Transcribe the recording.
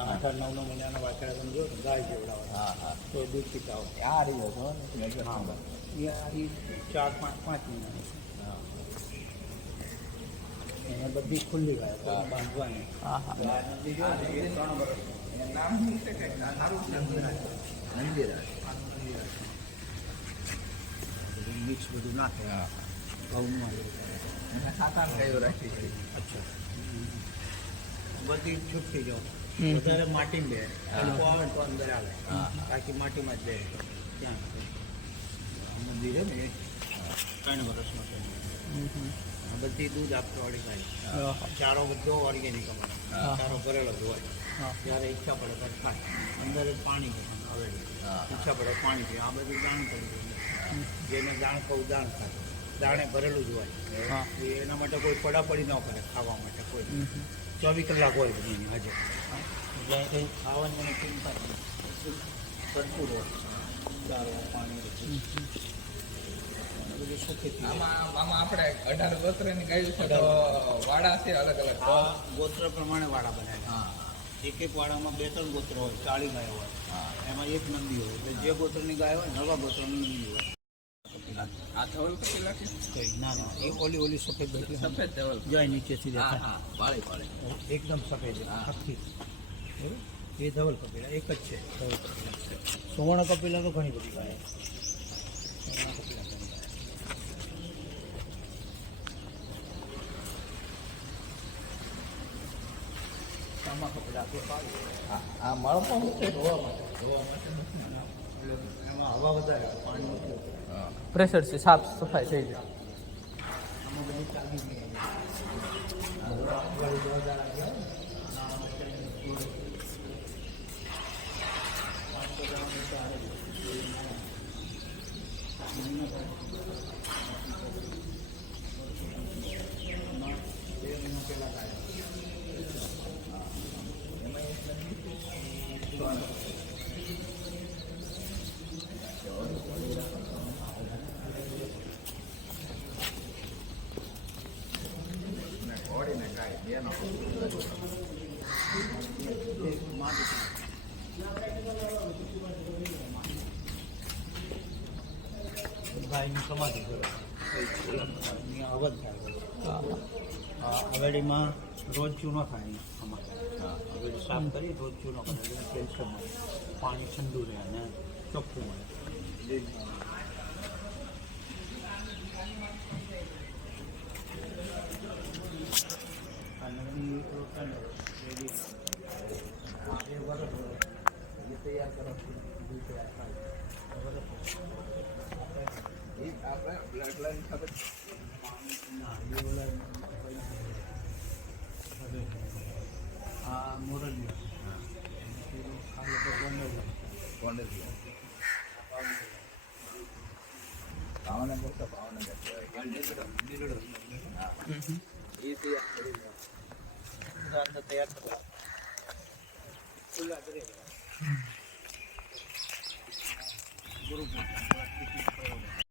આઠ આઠ નવ નવ મહિનાના વાછડા તમે જો ગાય જેવડા હા હા. તો દૂધ પીતા હોય. આ રહી છો ને હા એ ચાર પાંચ પાંચ મહિનાની. એને બધી ખુલ્લી ગાય બાંધવાની. હા હા. ત્રણ વર્ષ નામ શું છે મિક્સ બધું નાખે. હા. ઘઉંનું કયો રાખી અચ્છા. બધી છૂટતી હમ. વધારે માટી બે આવે તો અંદર આવે બાકી માટીમાં જ બે ત્યાં. મંદિર ને ત્રણ. આ બધી દૂધ આપતો ગાય. ચારો બધો ઓર્ગેનિક અમારો. ચારો ભરેલો જ હોય. ત્યારે જ્યારે ઈચ્છા પડે ત્યારે ખાય. અંદર જ પાણી છે આવેલું. ઈચ્છા પડે પાણી છે આ બધું દાણ કરી જેને દાણ કહું દાણ થાય દાણે ભરેલું જ હોય. એના માટે કોઈ પડાપડી ન કરે ખાવા માટે કોઈ. ચોવીસ કલાક હોય બધી હાજર. એટલે કંઈ ખાવાની ચિંતા ભરપૂર હોય. ચારો પાણી આમાં આમાં આપણે અઢાર ગોત્રની ગાયું છે તો વાડા છે અલગ અલગ. ગોત્ર પ્રમાણે વાડા બનાવે. હા. એક એક વાડામાં બે ત્રણ ગોત્ર હોય ચાળી ગાય હોય. હા. એમાં એક નંદી હોય. એટલે જે ગોત્રની ગાય હોય નવા ગોત્રનું નંદી હોય. આ ધવલ કેટલી લાખી કઈ ના ના એ ઓલી ઓલી સફેદ બધી સફેદ ધવલ જાય નીચેથી દેખાય. હા વાળી વાળી. એકદમ સફેદ. આખી. બરાબર? એ ધવલ કપિલા એક જ છે. ધવલ કપિલા. સુવર્ણ કપિલા તો ઘણી બધી ગાય સુવર્ણ કપિલા ઘણી ગાય. સામા હા આ છે ધોવા માટે. ધોવા માટે નથી. એટલે એમાં હવા વધારે આવે, પાણી ઓછું હોય. હા પ્રેશર છે સાફ સફાઈ થઈ જાય આમાં બધી ચાલી ગઈ આ વાળી દવા દાડા ગયા હોય ને, નાણાં બચાવીને પાંચસો ગ્રામ તો આવે જ. એમાં બે મહિના પહેલા લાવ્યા. ને ઘોડી ને ગાય બેનો એક માં દીકરી. ગાયની સમાધિ અવધ થાય હવેલીમાં રોજ ચૂનો થાય અમારે હવેલી સાફ કરી રોજ ચૂનો કરે કેલ્શિયમ પાણી ઠંડુ રહે અને ચોખ્ખું મળે અને ઈ રોટન રેડી આ બે વરસ હોય એ તૈયાર કરો દૂધ તૈયાર થાય વરસ એ